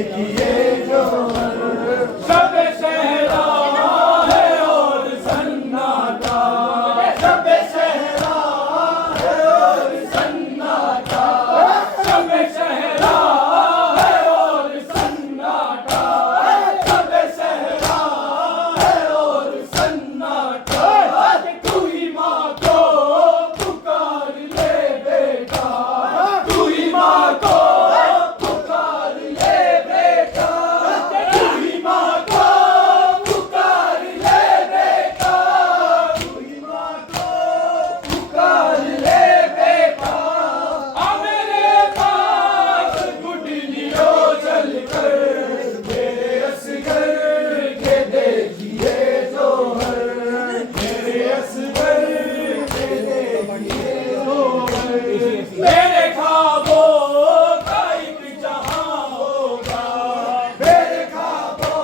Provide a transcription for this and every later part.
देखिए जो शब सहरा है और सन्नाटा, शब सहरा है और सन्नाटा, शब सहरा है और सन्नाटा, शब सहरा है और सन्नाटा। तू ही माँ को पुकार ले बेटा, तू ही माँ को पुकार ले बेटा, तू ही माँ को पुकार ले बेटा, तू ही माँ को पुकार ले बेटा। आ मेरे पास गुठलियों चल कर मेरे असगर के देखिए जोहर, मेरे असगर के देखिए जोहर। मेरे ख्वाबों का एक जहां होगा, मेरे ख्वाबों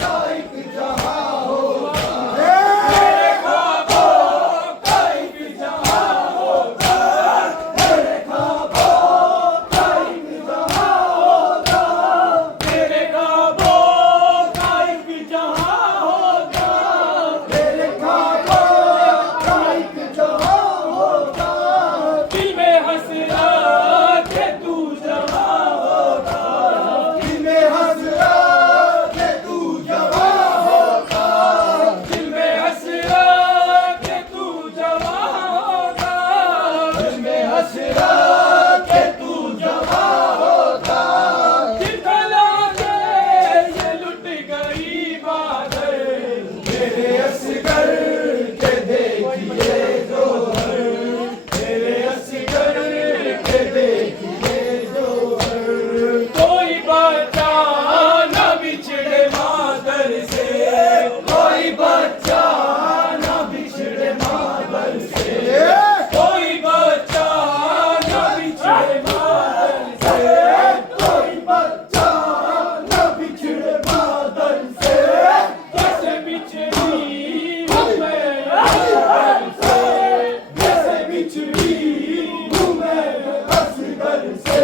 का एक जहां होगा, मेरे ख्वाबों का एक जहां होगा, मेरे ख्वाबों का एक जहां होगा, मेरे ख्वाबों का एक जहां होगा, मेरे ख्वाबों का एक जहां होगा। दिल में हसरत है तू जवां होगा, दिल में हसरत है तू जवां होगा, दिल में हसरत है तू जवां होगा, दिल में हसरत है तू जवां होगा। दिल कला के ये लुट गई बादल, मेरे असगर के देखिए जोहर, मेरे असगर के देखिए जोहर। कोई बच्चा न बिछड़े मादर से, कोई बच्चा न बिछड़े मादर से, कोई बच्चा न बिछड़े मादर से, कोई बच्चा न बिछड़े मादर से। कैसे बिछड़ी हूँ मैं असगर से, कैसे बिछड़ी हूँ मैं असगर से,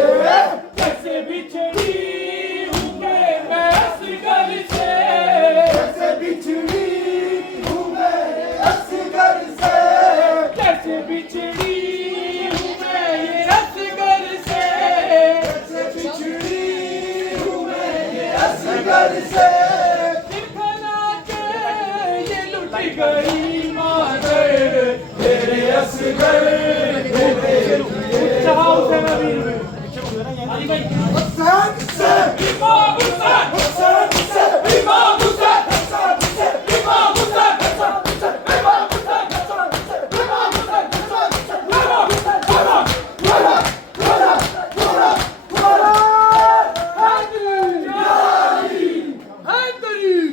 कैसे बिछड़ी हूँ मैं असगर से, कैसे बिछड़ी हूँ मैं असगर से, कैसे बिछड़ी हूँ मैं ये असगर से, कैसे बिछड़ी हूँ मैं ये असगर से। दिल खला के ये लुट गई मादर, मेरे असगर के देखिए जोहर। हुसैन से इमाम हुसैन, हुसैन से इमाम हुसैन, हुसैन से इमाम हुसैन, हुसैन से इमाम हुसैन, हुसैन से इमाम हुसैन, हुसैन से इमाम हुसैन।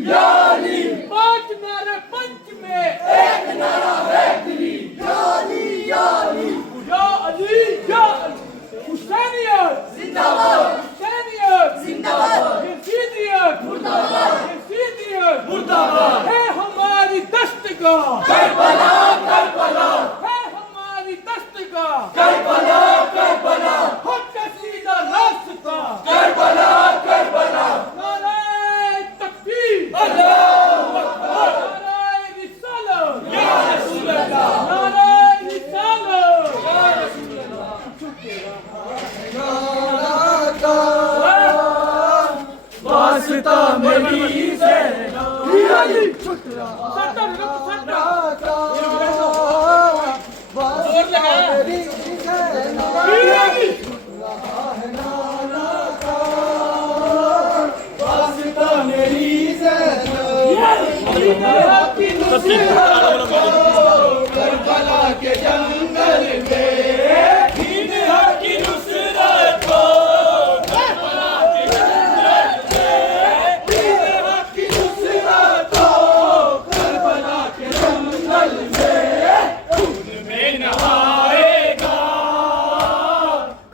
यारी पांच नारे पंच में एक नारा है दिली, यारी यारी या अली या अली। हुसैनियत जिंदाबाद, हुसैनियत जिंदाबाद, यजीदियत मुर्दाबाद, यजीदियत मुर्दाबाद। है हमारी दस्तगाह करबला, करबला है हमारी दस्तगाह करबला, करबला। हक का सीधा रास्ता करबला, करबला। नारे तकबीर अल्लाहु अकबर, नारे रिसालत या रसूल अल्लाह, नारे रिसालत या रसूल अल्लाह। वास्ता मेरी ज़ैना, वास्ता मेरी ज़ैना, वास्ता मेरी ज़ैना। करबला के जंगल में दीन हक की नुसरत को, करबला के जंगल में दीन हक की नुसरत को, करबला के जंगल में खून में नहाएगा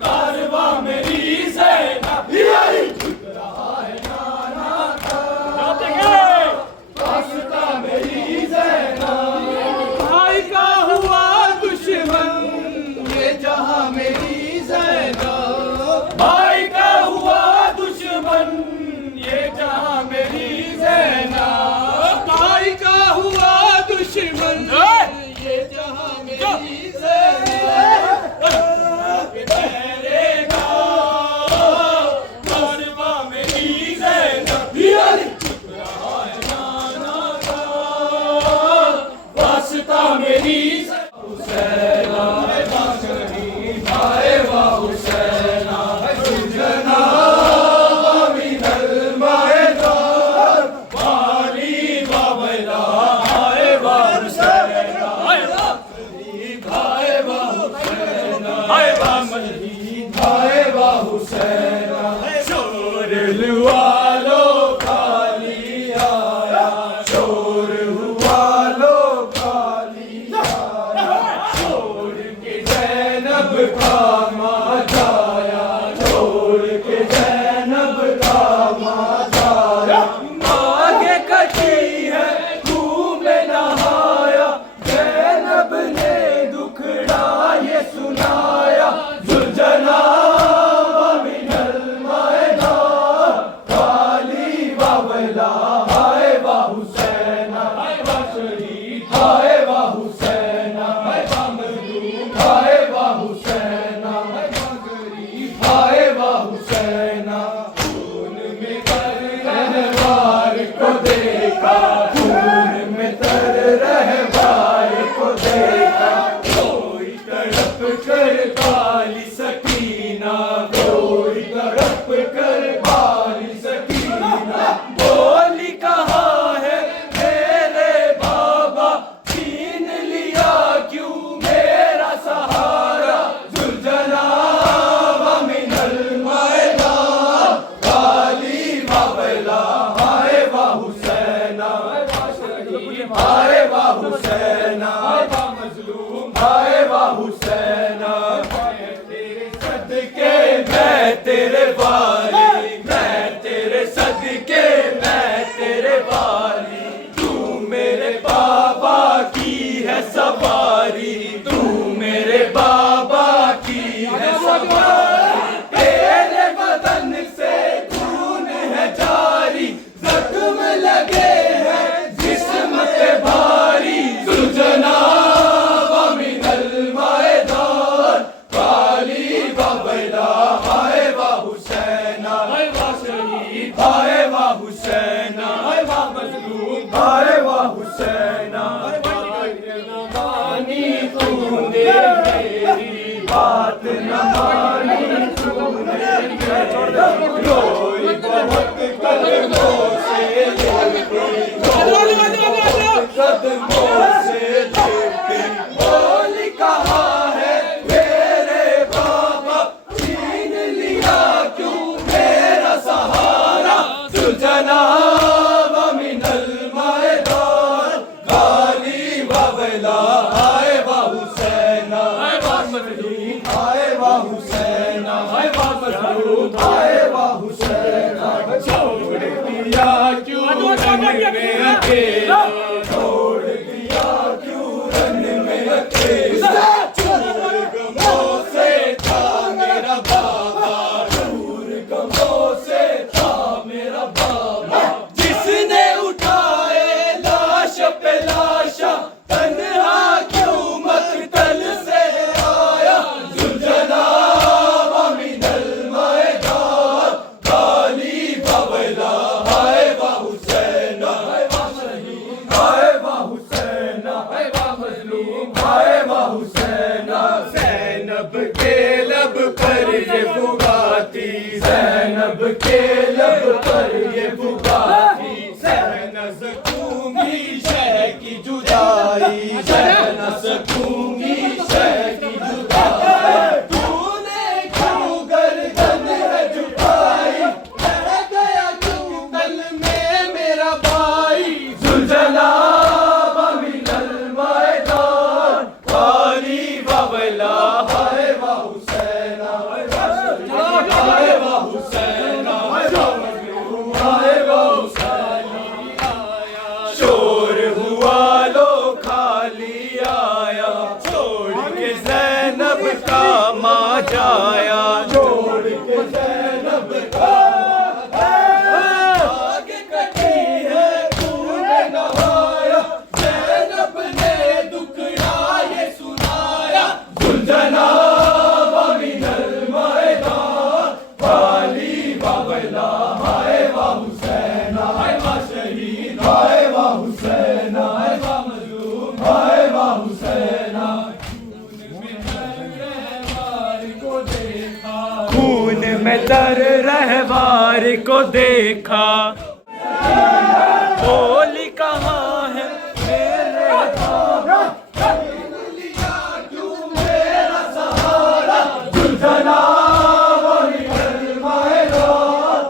कारवा मेरी ज़ैनब। यही झुक रहा है नाना का, वास्ता मेरी ज़ैनब। भाई का हुआ दुश्मन दिल वालों खाली आया, शोर हुआ लो खाली आया, छोड़ के ज़ैनब का माँ जाया, छोड़ के ज़ैनब का माँ जाया, आगे कटी है खून में नहाया, ज़ैनब ने दुखड़ा ये सुनाया, जुलझना तेरे वाली, मैं तेरे सदके, मैं तेरे वाली, तू मेरे बाबा की है सवारी, तू मेरे बाबा की है सवारी, तेरे बदन से खून है जारी, जख्म लगे हैं जिस्म पे भारी, सुलझना मिनल मैदान, काली बाबला हाय वाह हुसैना, हाय वाह शहीद, हाय वाह हुसैना, हाय वाह मजलूम, हाय वाह हुसैना, मानी तूने मेरी बात न मानी तूने मेरी, रोई बहुत कदमों से लेटी, कदमों से लेटी, बोल कहा है मेरे बाबा, छीन लिया क्यों मेरा सहारा, सुलझना मिनल मैदान, काली बाबला हाय वाह हुसैना, हाय वाह मजलूम, हाय वाह हुसैना, हाय वाह मजलूम, हाय वाह हुसैना, छोड़ दिया क्यों रन में अकेला, छोड़ दिया क्यों रन में अकेला, चूर गमों से था मेरा बाबा, चूर गमों से था मेरा बाबा, जिसने उठाए लाश पे लाशा, तन्हा क्यों मकतल से आया, जुलझना मिनल मैदान, काली बाबला हाय वाह हुसैना, हाय वाह शहीद, हाय वाह हुसैना, हाय वाह मजलूम, हाय वाह हुसैना, ज़ैनब के लब पर ये फुगाती, ज़ैनब के लब पर ये फुगाती, सह न सकूंगी शह की जुदाई, सह न सकूंगी शह की जुदाई, तूने क्यों गर्दन है झुकाई, रह गया क्यों तल में मेरा भाई, जुलझला मिनल मैदान, काली बाबला हाय वाह हुसैना, हाय वाह हुसैना, हाय वाह मजलूम, हाय वाह हुसैना, शोर हुआ लो खाली आया, छोड़ के ज़ैनब का माँ जाया, छोड़ के ज़ैनब का आगे कटी है खून में नहाया, ज़ैनब ने दुखड़ा ये सुनाया, जुलझना मिनल मैदान, काली बाबला हाय वाह हुसैना, हाय वाह शहीद, हाय वाह हुसैना, हाय वाह मजलूम, हाय वाह हुसैना, खून में दर रहवार को देखा, बोली कहाँ है मेरे बाबा, लिया क्यों मेरा सहारा, जुलझना मिनल मैदान,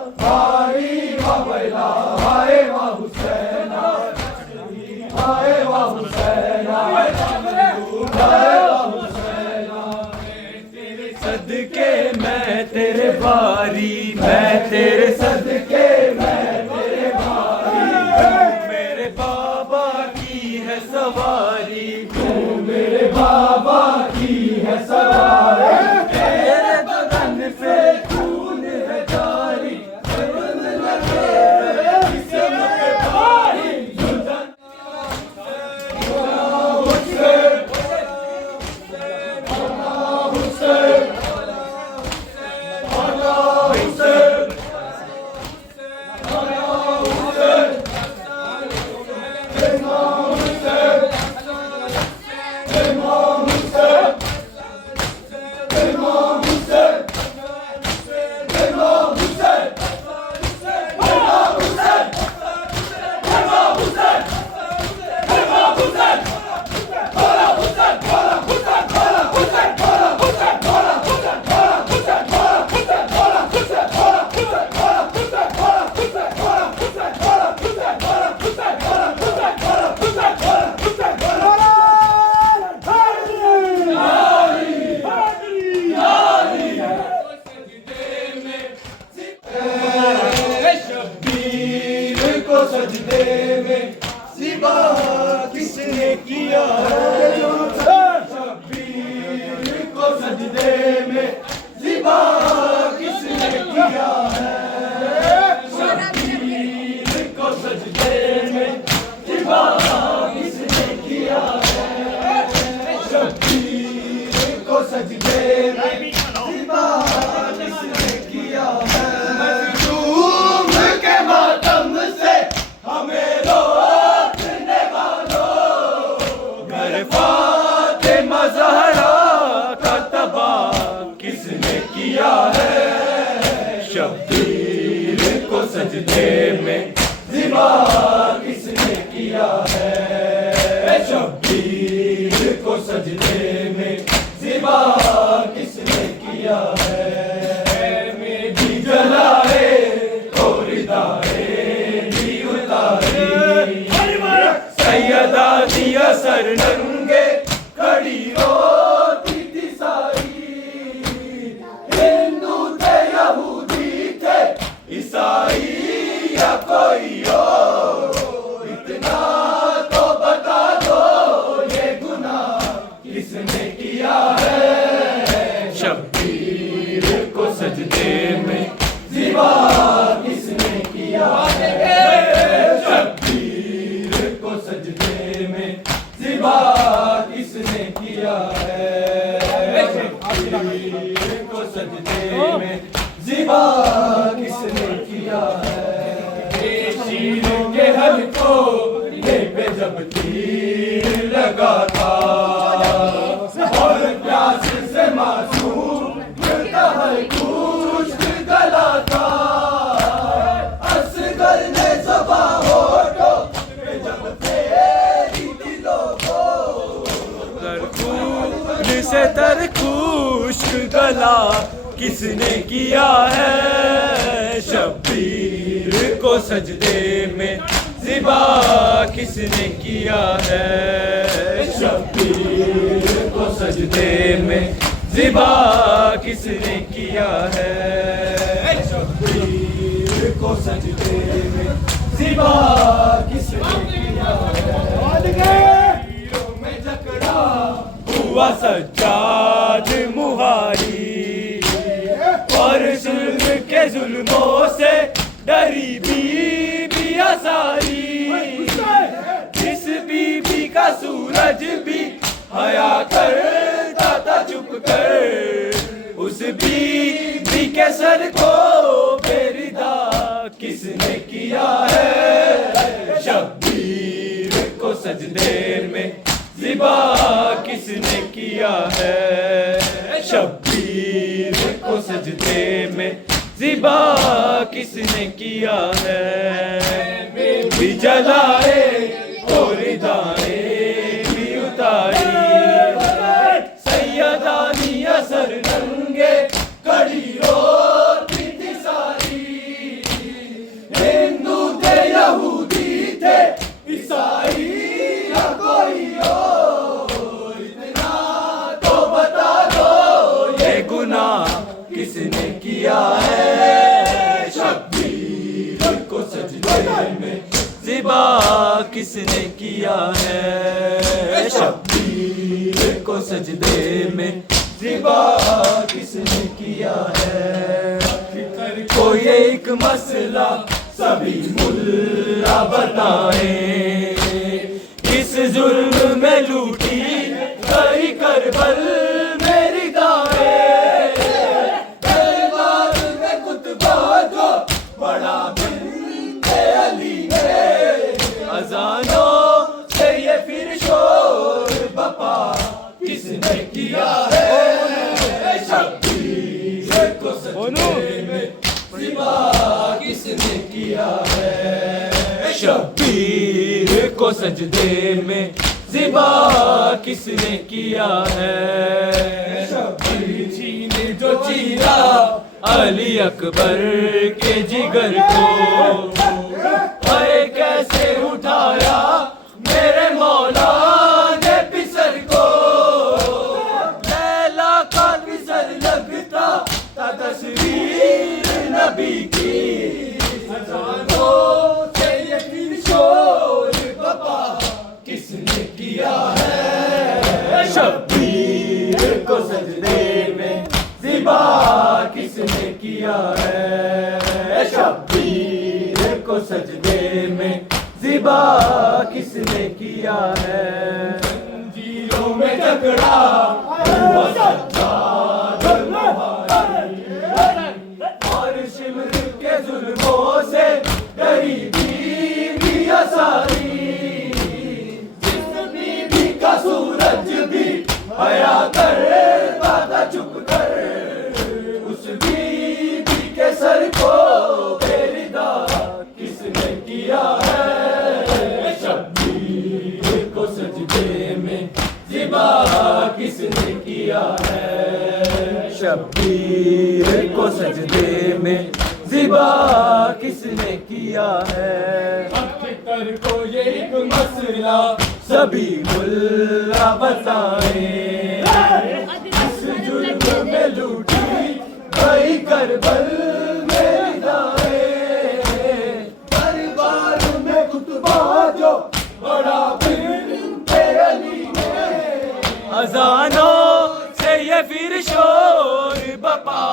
सजदे में ज़िबा किसने किया है शब्बीर को सजदे में ज़िबा किसने किया है शब्बीर को सजदे में ज़िबा किसने किया है शब्बीर को सजदे में ज़िबा किसने किया है मज़लूम के मातम से हमें रोकने वालों घर फातिमा ज़हरा का तबाह किसने किया है शब्बीर को सजदे में ज़िबा किसने किया है शब्बीर को सजदे में ज़िबा किसने किया है मेरी जलाए और रिदाए भी उतारी सैयदा दिया सर नंगे खड़ी रोती थी सारी हिंदू थे यहूदी थे ईसाई या कोई और इतना तो बता दो ये गुनाह किसने किया है शब्बीर को सजदे में ज़िबा किसने किया है शब्बीर को सजदे में ज़िबा किसने किया है शब्बीर को सजदे में ज़िबा किसने किया है शीर के हलकों पे जब तीर लगा था और प्यास से मासूम मिलता है कुछ गला था असगर ने ज़बा होठों पे जब तेरी दिलों को तरकून से तरकूश गला किसने किया है शब्बीर को सजदे में ज़िबा किसने किया है शब्बीर को सजदे में ज़िबा किसने किया है शब्बीर को सजदे में ज़िबा किसने किया है हीरों में जकड़ा हुआ सज्जाद मुहारी और जुल्म के जुल्मों से डरी बीबी सारी जिस बीबी का सूरज भी हया करता था चुप कर उस बीबी के सर को बेरिदा किसने किया है शब्बीर को सजदे में ज़िबा किसने किया है शब्बीर को सजदे में ज़िबा किसने किया है भी जलाए और रिदाए भी उतारी सैयदा दिया सर नंगे खड़ी रोती थी सारी हिंदू थे यहूदी थे ईसाई या कोई और इतना तो बता दो ये गुनाह किसने किया है शब्बीर को सजदे में ज़िबा किसने किया है शब्बीर को सजदे में ज़िबा किसने किया है कोई एक मसला सभी मुल्ला बताएं किस जुल्म में लूटी गई करबल मेरी गाएं दरबार में कुतबा जो बड़ा बिन्ते अली ने अजानों से ये फिर शोर बपा किसने किया है शब्बीर को सजदे में ज़िबा किसने किया है शब्बीर को सजदे में ज़िबा किसने किया है शब्बीर ने जो चीरा अली अकबर के जिगर को अरे कैसे उठाया मेरे मौला ने पिसर को लैला का पिसर लगता था तस्वीर नबी की अजानों से ये फिर को सजदे में ज़िबा किसने किया है। जंजीरों में जकड़ा हुआ सज्जाद और शिमर के जुल्मों से गरीबी भी आसानी। जिस बीबी का सूरज भी हया करता था चुप कर, उस बीबी के सर को बेरिदा किसने किया है। शब्बीर को सजदे में ज़िबा किसने किया है। शब्बीर को सजदे में ज़िबा किसने किया है। अख्तर को ये एक मसला सभी मुल्ला बताएं, इस जुल्म में लूटी गई करबल में निदाएं। दरबार में खुतबा जो बड़ा बिनते अली ने, अज़ानों से ये फिर शोर बपा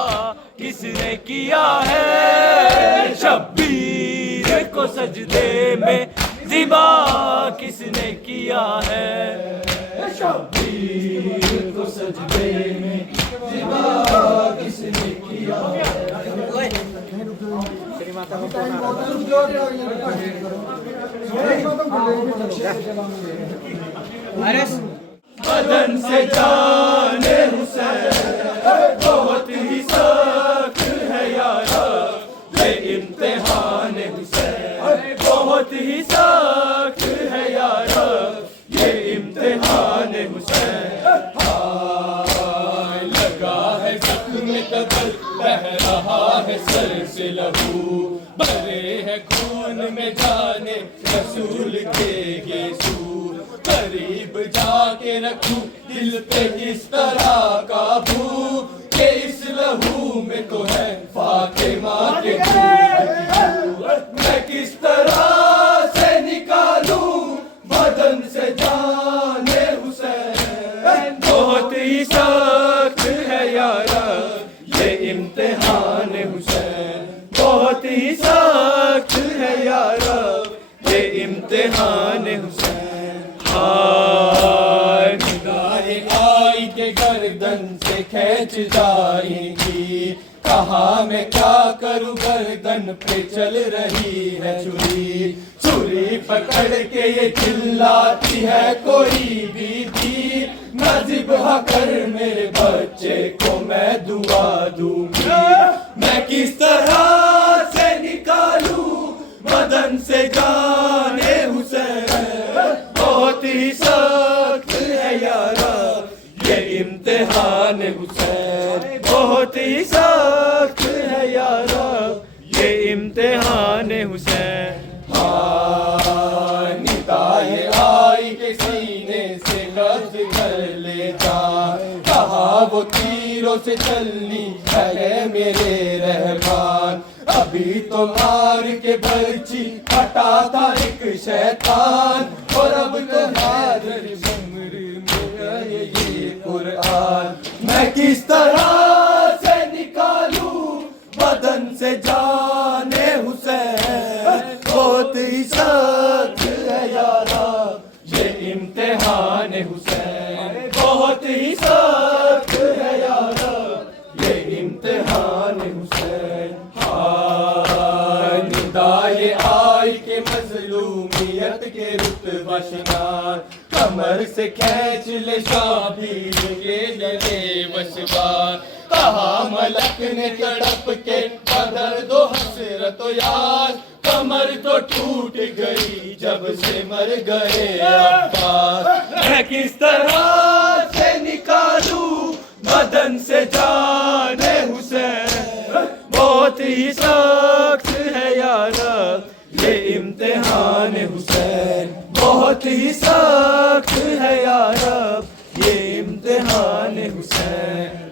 किसने किया है। शब्बीर को सजदे में ज़िबा किसने किया है। शब्बीर को सजदे में ज़िबा किसने किया है। बदन से जाने हुसैन बहुत ही सख्त है यारा, ये इम्तिहान हुसैन बहुत ही सख्त है यारा, ये इम्तिहान हुसैन। हाय लगा है जख्म कतल, बह रहा है सर से लहू, भरे है खून में जाने रसूल के यीशु। करीब जाके रखूं दिल पे किस तरह काबू, के इस लहू में तो है फातिमा के दूध। मैं किस तरह से निकालूं बदन से जाने हुसैन, बहुत ही सख्त है यारा ये इम्तिहान हुसैन, बहुत ही सख्त है यारा ये इम्तिहान हुसैन। हाय निगाहे आई के गर्दन से खींच जाएगी, कहा मैं क्या करूं गर्दन पे चल रही है छुरी। छुरी पकड़ के ये चिल्लाती है कोई बीबी, नज़िबहा कर मेरे बच्चे को मैं दुआ दूंगी। मैं किस तरह से निकालूं बदन से जाने हुसैन, बहुत ही सख्त है यारा ये इम्तिहान हुसैन, बहुत ही सख्त है यारा ये इम्तिहान हुसैन। हाँ निदाए आई के सीने से कब्ज कर ले जा, कहा वो तीरों से चलनी है मेरे रहमान। अभी तो मार के बर्ची हटा था एक शैतान, और अब तो हाजिर उम्र में ये कुरान। मैं किस तरह से निकालूं बदन से जाने हुसैन, बहुत ही सख्त है यारा ये इम्तिहान हुसैन, बहुत ही सख्त है यारा ये इम्तिहान हुसैन। निदाए आई के मजलूमियत के रुतबा शिनार, कमर से खींच ले शाबीर के गले वसवार। कहा मलक ने तड़प के बदल दो हसरत यार, कमर तो टूट गई जब से मर गए अब्बास। मैं किस तरह से निकालूं बदन से जाने हुसैन, बहुत ही सख्त है यारा ये इम्तिहान हुसैन, बहुत ही सख्त है यारा ये इम्तिहान हुसैन।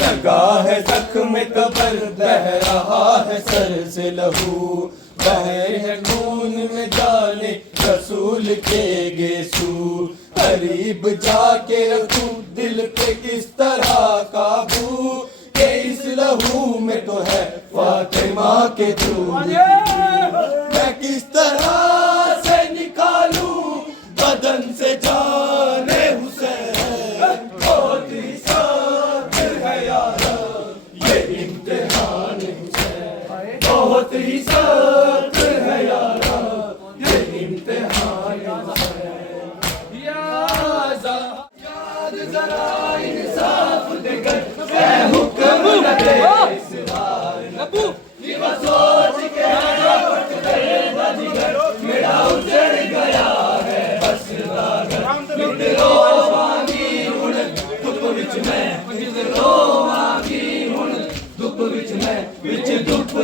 लगा है जख्म कबर, बह रहा है सर से लहू, बहे है खून में जाने रसूल के गेसू। करीब जाके रखूं दिल पे किस तरह काबू, के इस लहू में तो है फातिमा के दूध मैं किस तरह से निकालूं बदन से जाने हुसैन बहुत ही सख्त है यार ये इम्तिहान हुसैन बहुत ही सख्त है यार ये इम्तिहान हुसैन याद जरा इंसाफ देकर मैं हुक्म न दे इस बार ये बस सोच के मेरा उजड़ गया है बस मित्रो मांगी हुण धुप विच मैं मित्रो मांगी हुण धुप विच मैं विच धुप